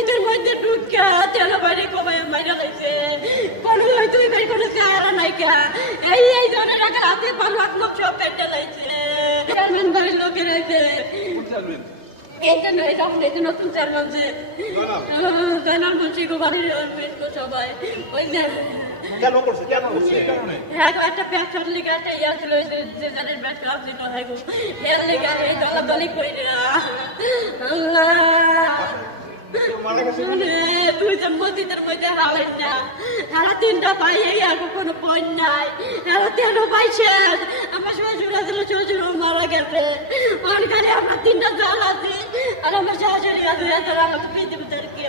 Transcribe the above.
মসজিদের মধ্যে ঢুকা তেল বাড়ি কমায় মাইরা লাগছে কোনো হয়তো এবার কোনো চেহারা নাই কা এই জনের আগে হাতে পালো লোক সব পেটে লাগছে চেয়ারম্যান বাড়ির লোকের আছে এইটা নয় যখন এই নতুন চেয়ারম্যান যে জানার মুন্সি বাড়ির সবাই ওই যে একটা ব্যবসার লিগে একটা ইয়া ছিল যে জানের ব্যবসা ছিল এর লিগে এই দলাদলি করি তুই যে মসজিদের মধ্যে হারাই না হারা তিনটা ভাই এই আর কোনো বই নাই হারা 13 ভাই শেষ আমার সবাই জোড়া ছিল শ্বশুর মারা গেছে ওখানে আমরা তিনটা জাল আছি আর আমার শাশুড়ি আছে আমাকে পৃথিবীতে কি